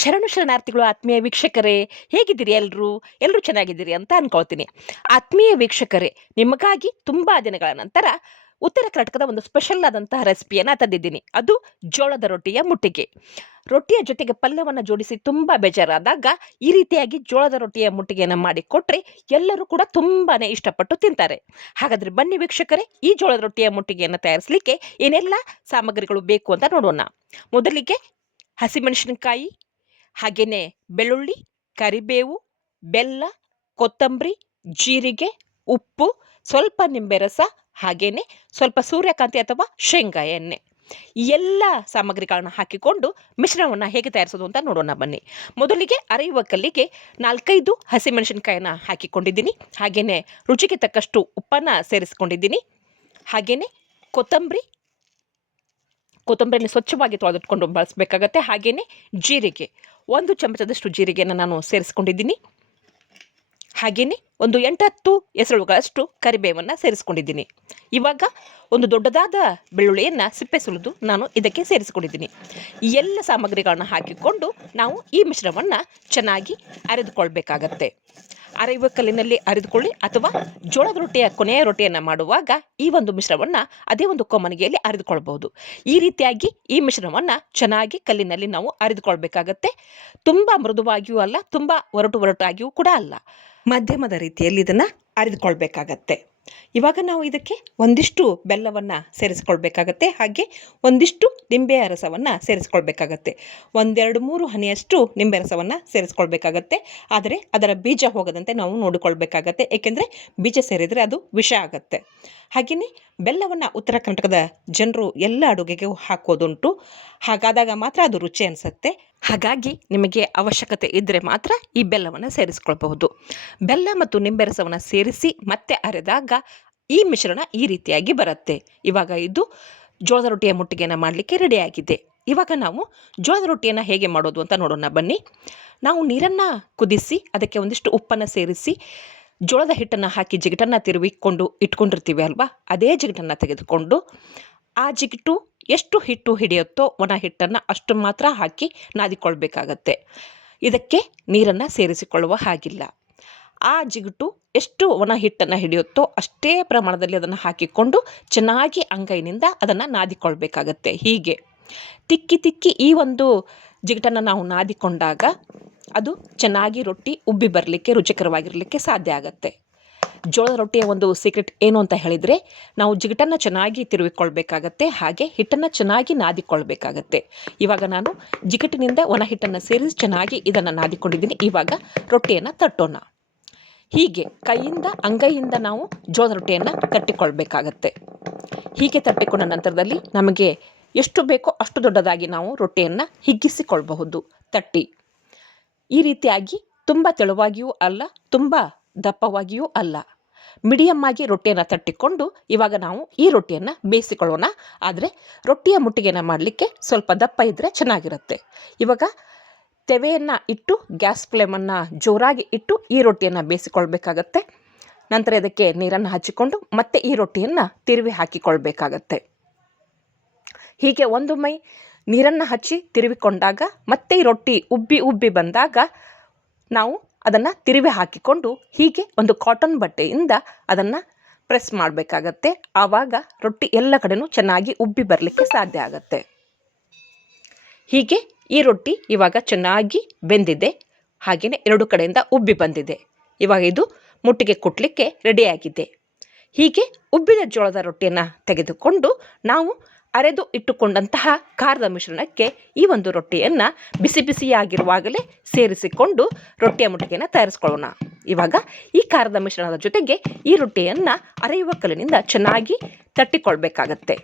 ಶರಣು ಶರಣಾರ್ಥಿಗಳು, ಆತ್ಮೀಯ ವೀಕ್ಷಕರೇ, ಹೇಗಿದ್ದೀರಿ ಎಲ್ಲರೂ ಎಲ್ಲರೂ ಚೆನ್ನಾಗಿದ್ದೀರಿ ಅಂತ ಅನ್ಕೊಳ್ತೀನಿ. ಆತ್ಮೀಯ ವೀಕ್ಷಕರೇ, ನಿಮಗಾಗಿ ತುಂಬ ದಿನಗಳ ನಂತರ ಉತ್ತರ ಕರ್ನಾಟಕದ ಒಂದು ಸ್ಪೆಷಲ್ ಆದಂತಹ ರೆಸಿಪಿಯನ್ನು ತಂದಿದ್ದೀನಿ. ಅದು ಜೋಳದ ರೊಟ್ಟಿಯ ಮುಟ್ಟಿಗೆ. ರೊಟ್ಟಿಯ ಜೊತೆಗೆ ಪಲ್ಯವನ್ನು ಜೋಡಿಸಿ ತುಂಬ ಬೇಜಾರಾದಾಗ ಈ ರೀತಿಯಾಗಿ ಜೋಳದ ರೊಟ್ಟಿಯ ಮುಟ್ಟಿಗೆಯನ್ನು ಮಾಡಿಕೊಟ್ರೆ ಎಲ್ಲರೂ ಕೂಡ ತುಂಬಾ ಇಷ್ಟಪಟ್ಟು ತಿಂತಾರೆ. ಹಾಗಾದರೆ ಬನ್ನಿ ವೀಕ್ಷಕರೇ, ಈ ಜೋಳದ ರೊಟ್ಟಿಯ ಮುಟ್ಟಿಗೆಯನ್ನು ತಯಾರಿಸಲಿಕ್ಕೆ ಏನೆಲ್ಲ ಸಾಮಗ್ರಿಗಳು ಬೇಕು ಅಂತ ನೋಡೋಣ. ಮೊದಲಿಗೆ ಹಸಿಮೆಣಸಿನಕಾಯಿ ಹಾಗೆಯೇ ಬೆಳ್ಳುಳ್ಳಿ, ಕರಿಬೇವು, ಬೆಲ್ಲ, ಕೊತ್ತಂಬರಿ, ಜೀರಿಗೆ, ಉಪ್ಪು, ಸ್ವಲ್ಪ ನಿಂಬೆ ರಸ ಹಾಗೆಯೇ ಸ್ವಲ್ಪ ಸೂರ್ಯಕಾಂತಿ ಅಥವಾ ಶೇಂಗಾ ಎಣ್ಣೆ. ಎಲ್ಲ ಸಾಮಗ್ರಿಗಳನ್ನು ಹಾಕಿಕೊಂಡು ಮಿಶ್ರಣವನ್ನು ಹೇಗೆ ತಯಾರಿಸೋದು ಅಂತ ನೋಡೋಣ ಬನ್ನಿ. ಮೊದಲಿಗೆ ಅರೆಯುವ ಕಲ್ಲಿಗೆ ನಾಲ್ಕೈದು ಹಸಿಮೆಣಸಿನಕಾಯಿನ ಹಾಕಿಕೊಂಡಿದ್ದೀನಿ. ಹಾಗೆಯೇ ರುಚಿಗೆ ತಕ್ಕಷ್ಟು ಉಪ್ಪನ್ನು ಸೇರಿಸ್ಕೊಂಡಿದ್ದೀನಿ. ಹಾಗೆಯೇ ಕೊತ್ತಂಬರಿ, ಕೊತ್ತಂಬರಿಯನ್ನು ಸ್ವಚ್ಛವಾಗಿ ತೊಳೆದಿಟ್ಕೊಂಡು ಬಳಸಬೇಕಾಗತ್ತೆ. ಹಾಗೆಯೇ ಜೀರಿಗೆ. ಒಂದು ಚಮಚದಷ್ಟು ಜೀರಿಗೆಯನ್ನು ನಾನು ಸೇರಿಸ್ಕೊಂಡಿದ್ದೀನಿ. ಹಾಗೆಯೇ ಒಂದು ಎಂಟತ್ತು ಹೆಸರುಗಳಷ್ಟು ಕರಿಬೇವನ್ನು ಸೇರಿಸ್ಕೊಂಡಿದ್ದೀನಿ. ಇವಾಗ ಒಂದು ದೊಡ್ಡದಾದ ಬೆಳ್ಳುಳ್ಳಿಯನ್ನು ಸಿಪ್ಪೆ ಸುಲಿದು ನಾನು ಇದಕ್ಕೆ ಸೇರಿಸ್ಕೊಂಡಿದ್ದೀನಿ. ಈ ಎಲ್ಲ ಸಾಮಗ್ರಿಗಳನ್ನ ಹಾಕಿಕೊಂಡು ನಾವು ಈ ಮಿಶ್ರಣವನ್ನು ಚೆನ್ನಾಗಿ ಅರೆದುಕೊಳ್ಬೇಕಾಗತ್ತೆ. ಅರೆಯುವ ಕಲ್ಲಿನಲ್ಲಿ ಅರಿದುಕೊಳ್ಳಿ ಅಥವಾ ಜೋಳದ ರೊಟ್ಟಿಯ ಕೊನೆಯ ರೊಟ್ಟಿಯನ್ನು ಮಾಡುವಾಗ ಈ ಒಂದು ಮಿಶ್ರವನ್ನು ಅದೇ ಒಂದು ಕೊಮ್ಮನಿಗೆಯಲ್ಲಿ ಅರಿದುಕೊಳ್ಬಹುದು ಈ ರೀತಿಯಾಗಿ ಈ ಮಿಶ್ರಣವನ್ನು ಚೆನ್ನಾಗಿ ಕಲ್ಲಿನಲ್ಲಿ ನಾವು ಅರಿದುಕೊಳ್ಬೇಕಾಗತ್ತೆ ತುಂಬ ಮೃದುವಾಗಿಯೂ ಅಲ್ಲ, ತುಂಬ ಒರಟು ಒರಟಾಗಿಯೂ ಕೂಡ ಅಲ್ಲ. ಮಧ್ಯಮದ ರೀತಿಯಲ್ಲಿ ಇದನ್ನು ಅರಿದುಕೊಳ್ಬೇಕಾಗತ್ತೆ ಇವಾಗ ನಾವು ಇದಕ್ಕೆ ಒಂದಿಷ್ಟು ಬೆಲ್ಲವನ್ನು ಸೇರಿಸ್ಕೊಳ್ಬೇಕಾಗತ್ತೆ. ಹಾಗೆ ಒಂದಿಷ್ಟು ನಿಂಬೆಯ ರಸವನ್ನು ಸೇರಿಸ್ಕೊಳ್ಬೇಕಾಗತ್ತೆ. ಒಂದೆರಡು ಮೂರು ಹನಿಯಷ್ಟು ನಿಂಬೆ ರಸವನ್ನು ಸೇರಿಸ್ಕೊಳ್ಬೇಕಾಗತ್ತೆ. ಆದರೆ ಅದರ ಬೀಜ ಹೋಗದಂತೆ ನಾವು ನೋಡಿಕೊಳ್ಬೇಕಾಗತ್ತೆ. ಏಕೆಂದರೆ ಬೀಜ ಸೇರಿದರೆ ಅದು ವಿಷ ಆಗುತ್ತೆ. ಹಾಗೆಯೇ ಬೆಲ್ಲವನ್ನು ಉತ್ತರ ಕರ್ನಾಟಕದ ಜನರು ಎಲ್ಲ ಅಡುಗೆಗೂ ಹಾಕೋದುಂಟು. ಹಾಗಾದಾಗ ಮಾತ್ರ ಅದು ರುಚಿ ಅನಿಸುತ್ತೆ. ಹಾಗಾಗಿ ನಿಮಗೆ ಅವಶ್ಯಕತೆ ಇದ್ದರೆ ಮಾತ್ರ ಈ ಬೆಲ್ಲವನ್ನು ಸೇರಿಸ್ಕೊಳ್ಬಹುದು. ಬೆಲ್ಲ ಮತ್ತು ನಿಂಬೆ ರಸವನ್ನು ಸೇರಿಸಿ ಮತ್ತೆ ಅರೆದಾಗ ಈ ಮಿಶ್ರಣ ಈ ರೀತಿಯಾಗಿ ಬರುತ್ತೆ. ಇವಾಗ ಇದು ಜೋಳದ ರೊಟ್ಟಿಯ ಮುಟ್ಟಿಗೆಯನ್ನು ಮಾಡಲಿಕ್ಕೆ ರೆಡಿಯಾಗಿದೆ. ಇವಾಗ ನಾವು ಜೋಳದ ರೊಟ್ಟಿಯನ್ನು ಹೇಗೆ ಮಾಡೋದು ಅಂತ ನೋಡೋಣ ಬನ್ನಿ. ನಾವು ನೀರನ್ನು ಕುದಿಸಿ ಅದಕ್ಕೆ ಒಂದಿಷ್ಟು ಉಪ್ಪನ್ನು ಸೇರಿಸಿ ಜೋಳದ ಹಿಟ್ಟನ್ನು ಹಾಕಿ ಜಿಗಟನ್ನು ತಿರುವಿಕೊಂಡು ಇಟ್ಕೊಂಡಿರ್ತೀವಿ ಅಲ್ವಾ? ಅದೇ ಜಿಗಟನ್ನು ತೆಗೆದುಕೊಂಡು ಆ ಜಿಗಿಟು ಎಷ್ಟು ಹಿಟ್ಟು ಹಿಡಿಯುತ್ತೋ ಒಣ ಹಿಟ್ಟನ್ನು ಅಷ್ಟು ಮಾತ್ರ ಹಾಕಿ ನಾದಿಕೊಳ್ಬೇಕಾಗತ್ತೆ. ಇದಕ್ಕೆ ನೀರನ್ನು ಸೇರಿಸಿಕೊಳ್ಳುವ ಹಾಗಿಲ್ಲ. ಆ ಜಿಗುಟು ಎಷ್ಟು ಒಣ ಹಿಟ್ಟನ್ನು ಹಿಡಿಯುತ್ತೋ ಅಷ್ಟೇ ಪ್ರಮಾಣದಲ್ಲಿ ಅದನ್ನು ಹಾಕಿಕೊಂಡು ಚೆನ್ನಾಗಿ ಅಂಗೈನಿಂದ ಅದನ್ನು ನಾದಿಕೊಳ್ಬೇಕಾಗತ್ತೆ. ಹೀಗೆ ತಿಕ್ಕಿ ತಿಕ್ಕಿ ಈ ಒಂದು ಜಿಗಟನ್ನು ನಾವು ನಾದಿಕೊಂಡಾಗ ಅದು ಚೆನ್ನಾಗಿ ರೊಟ್ಟಿ ಉಬ್ಬಿ ಬರಲಿಕ್ಕೆ ರುಚಿಕರವಾಗಿರಲಿಕ್ಕೆ ಸಾಧ್ಯ ಆಗುತ್ತೆ. ಜೋಳದ ರೊಟ್ಟಿಯ ಒಂದು ಸೀಕ್ರೆಟ್ ಏನು ಅಂತ ಹೇಳಿದರೆ, ನಾವು ಜಿಗಟನ್ನು ಚೆನ್ನಾಗಿ ತಿರುವಿಕೊಳ್ಬೇಕಾಗತ್ತೆ, ಹಾಗೆ ಹಿಟ್ಟನ್ನು ಚೆನ್ನಾಗಿ ನಾದಿಕೊಳ್ಬೇಕಾಗತ್ತೆ. ಇವಾಗ ನಾನು ಜಿಗಟಿನಿಂದ ಒಣ ಹಿಟ್ಟನ್ನು ಸೇರಿಸಿ ಚೆನ್ನಾಗಿ ಇದನ್ನು ನಾದಿಕೊಂಡಿದ್ದೀನಿ. ಇವಾಗ ರೊಟ್ಟಿಯನ್ನು ತಟ್ಟೋಣ. ಹೀಗೆ ಕೈಯಿಂದ, ಅಂಗೈಯಿಂದ ನಾವು ಜೋಳದ ರೊಟ್ಟಿಯನ್ನು ತಟ್ಟಿಕೊಳ್ಬೇಕಾಗತ್ತೆ. ಹೀಗೆ ತಟ್ಟಿಕೊಂಡ ನಂತರದಲ್ಲಿ ನಮಗೆ ಎಷ್ಟು ಬೇಕೋ ಅಷ್ಟು ದೊಡ್ಡದಾಗಿ ನಾವು ರೊಟ್ಟಿಯನ್ನು ಹಿಗ್ಗಿಸಿಕೊಳ್ಬಹುದು. ತಟ್ಟಿ. ಈ ರೀತಿಯಾಗಿ ತುಂಬ ತೆಳುವಾಗಿಯೂ ಅಲ್ಲ, ತುಂಬ ದಪ್ಪವಾಗಿಯೂ ಅಲ್ಲ. ಮೀಡಿಯಮ್ ಆಗಿ ರೊಟ್ಟಿಯನ್ನು ತಟ್ಟಿಕೊಂಡು ಇವಾಗ ನಾವು ಈ ರೊಟ್ಟಿಯನ್ನು ಬೇಯಿಸಿಕೊಳ್ಳೋಣ. ಆದರೆ ರೊಟ್ಟಿಯ ಮುಟ್ಟಿಗೆನ ಮಾಡಲಿಕ್ಕೆ ಸ್ವಲ್ಪ ದಪ್ಪ ಇದ್ದರೆ ಚೆನ್ನಾಗಿರುತ್ತೆ. ಇವಾಗ ತೆವೆಯನ್ನು ಇಟ್ಟು, ಗ್ಯಾಸ್ ಫ್ಲೇಮನ್ನು ಜೋರಾಗಿ ಇಟ್ಟು ಈ ರೊಟ್ಟಿಯನ್ನು ಬೇಯಿಸಿಕೊಳ್ಬೇಕಾಗತ್ತೆ. ನಂತರ ಇದಕ್ಕೆ ನೀರನ್ನು ಹಚ್ಚಿಕೊಂಡು ಮತ್ತೆ ಈ ರೊಟ್ಟಿಯನ್ನು ತಿರುವಿ ಹಾಕಿಕೊಳ್ಬೇಕಾಗತ್ತೆ. ಹೀಗೆ ಒಂದು ಮೈ ನೀರನ್ನು ಹಚ್ಚಿ ತಿರುವಿಕೊಂಡಾಗ ಮತ್ತೆ ರೊಟ್ಟಿ ಉಬ್ಬಿ ಉಬ್ಬಿ ಬಂದಾಗ ನಾವು ಅದನ್ನು ತಿರುವಿ ಹಾಕಿಕೊಂಡು ಹೀಗೆ ಒಂದು ಕಾಟನ್ ಬಟ್ಟೆಯಿಂದ ಅದನ್ನು ಪ್ರೆಸ್ ಮಾಡಬೇಕಾಗತ್ತೆ. ಆವಾಗ ರೊಟ್ಟಿ ಎಲ್ಲ ಕಡೆನೂ ಚೆನ್ನಾಗಿ ಉಬ್ಬಿ ಬರಲಿಕ್ಕೆ ಸಾಧ್ಯ ಆಗುತ್ತೆ. ಹೀಗೆ ಈ ರೊಟ್ಟಿ ಇವಾಗ ಚೆನ್ನಾಗಿ ಬೆಂದಿದೆ. ಹಾಗೆಯೇ ಎರಡು ಕಡೆಯಿಂದ ಉಬ್ಬಿ ಬಂದಿದೆ. ಇವಾಗ ಇದು ಮುಟ್ಟಿಗೆ ಕುಟ್ಟಲಿಕ್ಕೆ ರೆಡಿಯಾಗಿದೆ ಹೀಗೆ ಉಬ್ಬಿದ ಜೋಳದ ರೊಟ್ಟಿಯನ್ನು ತೆಗೆದುಕೊಂಡು ನಾವು ಅರೆದು ಇಟ್ಟುಕೊಂಡಂತಹ ಖಾರದ ಮಿಶ್ರಣಕ್ಕೆ ಈ ಒಂದು ರೊಟ್ಟಿಯನ್ನು ಬಿಸಿ ಬಿಸಿಯಾಗಿರುವಾಗಲೇ ಸೇರಿಸಿಕೊಂಡು ರೊಟ್ಟಿಯ ಮುಟ್ಟಿಗೆಯನ್ನು ತಯಾರಿಸ್ಕೊಳ್ಳೋಣ. ಇವಾಗ ಈ ಖಾರದ ಮಿಶ್ರಣದ ಜೊತೆಗೆ ಈ ರೊಟ್ಟಿಯನ್ನು ಅರೆಯುವ ಕಲ್ಲಿನಿಂದ ಚೆನ್ನಾಗಿ ತಟ್ಟಿಕೊಳ್ಬೇಕಾಗತ್ತೆ.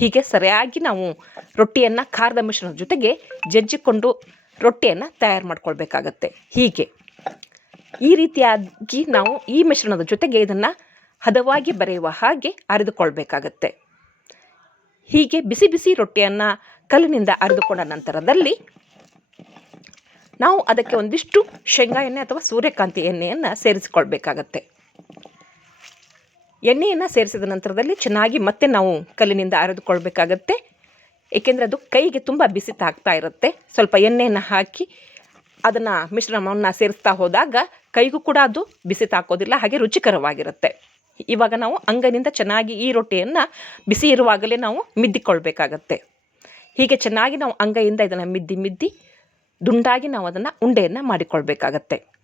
ಹೀಗೆ ಸರಿಯಾಗಿ ನಾವು ರೊಟ್ಟಿಯನ್ನು ಖಾರದ ಮಿಶ್ರಣದ ಜೊತೆಗೆ ಜಜ್ಜಿಕೊಂಡು ರೊಟ್ಟಿಯನ್ನು ತಯಾರು ಮಾಡ್ಕೊಳ್ಬೇಕಾಗತ್ತೆ. ಹೀಗೆ ಈ ರೀತಿಯಾಗಿ ನಾವು ಈ ಮಿಶ್ರಣದ ಜೊತೆಗೆ ಇದನ್ನು ಹದವಾಗಿ ಬರೆಯುವ ಹಾಗೆ ಅರೆದುಕೊಳ್ಬೇಕಾಗತ್ತೆ. ಹೀಗೆ ಬಿಸಿ ಬಿಸಿ ರೊಟ್ಟಿಯನ್ನು ಕಲ್ಲಿನಿಂದ ಅರೆದುಕೊಂಡ ನಂತರದಲ್ಲಿ ನಾವು ಅದಕ್ಕೆ ಒಂದಿಷ್ಟು ಶೇಂಗಾ ಎಣ್ಣೆ ಅಥವಾ ಸೂರ್ಯಕಾಂತಿ ಎಣ್ಣೆಯನ್ನು ಸೇರಿಸಿಕೊಳ್ಬೇಕಾಗತ್ತೆ. ಎಣ್ಣೆಯನ್ನು ಸೇರಿಸಿದ ನಂತರದಲ್ಲಿ ಚೆನ್ನಾಗಿ ಮತ್ತೆ ನಾವು ಕಲ್ಲಿನಿಂದ ಅರೆದುಕೊಳ್ಬೇಕಾಗತ್ತೆ. ಏಕೆಂದರೆ ಅದು ಕೈಗೆ ತುಂಬ ಬಿಸಿ ತಾಗ್ತಾ ಇರುತ್ತೆ. ಸ್ವಲ್ಪ ಎಣ್ಣೆಯನ್ನು ಹಾಕಿ ಅದನ್ನು ಮಿಶ್ರಣವನ್ನು ಸೇರಿಸ್ತಾ ಹೋದಾಗ ಕೈಗೂ ಕೂಡ ಅದು ಬಿಸಿ ತಾಕೋದಿಲ್ಲ, ಹಾಗೆ ರುಚಿಕರವಾಗಿರುತ್ತೆ. ಇವಾಗ ನಾವು ಅಂಗೈನಿಂದ ಚೆನ್ನಾಗಿ ಈ ರೊಟ್ಟಿಯನ್ನು ಬಿಸಿ ಇರುವಾಗಲೇ ನಾವು ಮಿದ್ದಿಕೊಳ್ಬೇಕಾಗತ್ತೆ. ಹೀಗೆ ಚೆನ್ನಾಗಿ ನಾವು ಅಂಗೈಯಿಂದ ಇದನ್ನು ಮಿದ್ದಿ ಮಿದ್ದಿ ದುಂಡಾಗಿ ನಾವು ಅದನ್ನು ಉಂಡೆಯನ್ನು ಮಾಡಿಕೊಳ್ಬೇಕಾಗತ್ತೆ.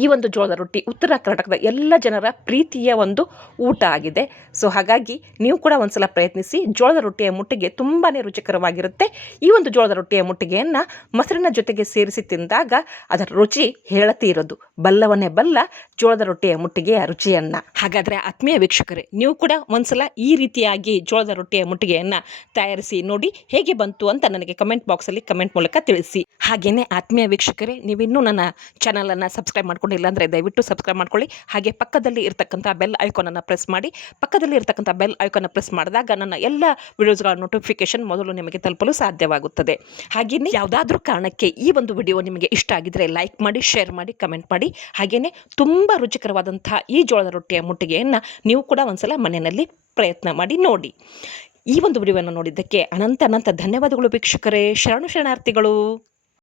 ಈ ಒಂದು ಜೋಳದ ರೊಟ್ಟಿ ಉತ್ತರ ಕರ್ನಾಟಕದ ಎಲ್ಲ ಜನರ ಪ್ರೀತಿಯ ಒಂದು ಊಟ ಆಗಿದೆ. ಸೊ ಹಾಗಾಗಿ ನೀವು ಕೂಡ ಒಂದ್ಸಲ ಪ್ರಯತ್ನಿಸಿ, ಜೋಳದ ರೊಟ್ಟಿಯ ಮುಟ್ಟಿಗೆ ತುಂಬಾ ರುಚಿಕರವಾಗಿರುತ್ತೆ. ಈ ಒಂದು ಜೋಳದ ರೊಟ್ಟಿಯ ಮುಟ್ಟಿಗೆಯನ್ನು ಮೊಸರಿನ ಜೊತೆಗೆ ಸೇರಿಸಿ ತಿಂದಾಗ ಅದರ ರುಚಿ ಹೇಳತಿ ಇರೋದು. ಬಲ್ಲವನೇ ಬಲ್ಲ ಜೋಳದ ರೊಟ್ಟಿಯ ಮುಟ್ಟಿಗೆಯ ರುಚಿಯನ್ನು. ಹಾಗಾದರೆ ಆತ್ಮೀಯ ವೀಕ್ಷಕರೇ, ನೀವು ಕೂಡ ಒಂದ್ಸಲ ಈ ರೀತಿಯಾಗಿ ಜೋಳದ ರೊಟ್ಟಿಯ ಮುಟ್ಟಿಗೆಯನ್ನು ತಯಾರಿಸಿ ನೋಡಿ ಹೇಗೆ ಬಂತು ಅಂತ ನನಗೆ ಕಮೆಂಟ್ ಬಾಕ್ಸಲ್ಲಿ ಕಮೆಂಟ್ ಮೂಲಕ ತಿಳಿಸಿ. ಹಾಗೆಯೇ ಆತ್ಮೀಯ ವೀಕ್ಷಕರೇ, ನೀವಿನ್ನೂ ನನ್ನ ಚಾನಲನ್ನು ಸಬ್ಸ್ಕ್ರೈಬ್ ಮಾಡ್ಕೊಂಡಿಲ್ಲ ಅಂದರೆ ದಯವಿಟ್ಟು ಸಬ್ಸ್ಕ್ರೈಬ್ ಮಾಡ್ಕೊಳ್ಳಿ. ಹಾಗೆ ಪಕ್ಕದಲ್ಲಿ ಇರತಕ್ಕಂಥ ಬೆಲ್ ಐಕಾನನ್ನು ಪ್ರೆಸ್ ಮಾಡಿ. ಪಕ್ಕದಲ್ಲಿ ಇರ್ತಕ್ಕಂಥ ಬೆಲ್ ಐಕಾನ ಪ್ರೆಸ್ ಮಾಡಿದಾಗ ನನ್ನ ಎಲ್ಲ ವಿಡಿಯೋಸ್ಗಳ ನೋಟಿಫಿಕೇಶನ್ ಮೊದಲು ನಿಮಗೆ ತಲುಪಲು ಸಾಧ್ಯವಾಗುತ್ತದೆ. ಹಾಗೆಯೇ ಯಾವುದಾದ್ರೂ ಕಾರಣಕ್ಕೆ ಈ ಒಂದು ವಿಡಿಯೋ ನಿಮಗೆ ಇಷ್ಟ ಆಗಿದ್ದರೆ ಲೈಕ್ ಮಾಡಿ ಶೇರ್ ಮಾಡಿ ಕಮೆಂಟ್ ಮಾಡಿ. ಹಾಗೆಯೇ ತುಂಬ ರುಚಿಕರವಾದಂಥ ಈ ಜೋಳದ ರೊಟ್ಟಿಯ ಮುಟ್ಟಿಗೆಯನ್ನು ನೀವು ಕೂಡ ಒಂದ್ಸಲ ಮನೆಯಲ್ಲಿ ಪ್ರಯತ್ನ ಮಾಡಿ ನೋಡಿ. ಈ ಒಂದು ವಿಡಿಯೋವನ್ನು ನೋಡಿದ್ದಕ್ಕೆ ಅನಂತ ಅನಂತ ಧನ್ಯವಾದಗಳು ವೀಕ್ಷಕರೇ. ಶರಣು ಶರಣಾರ್ಥಿಗಳು.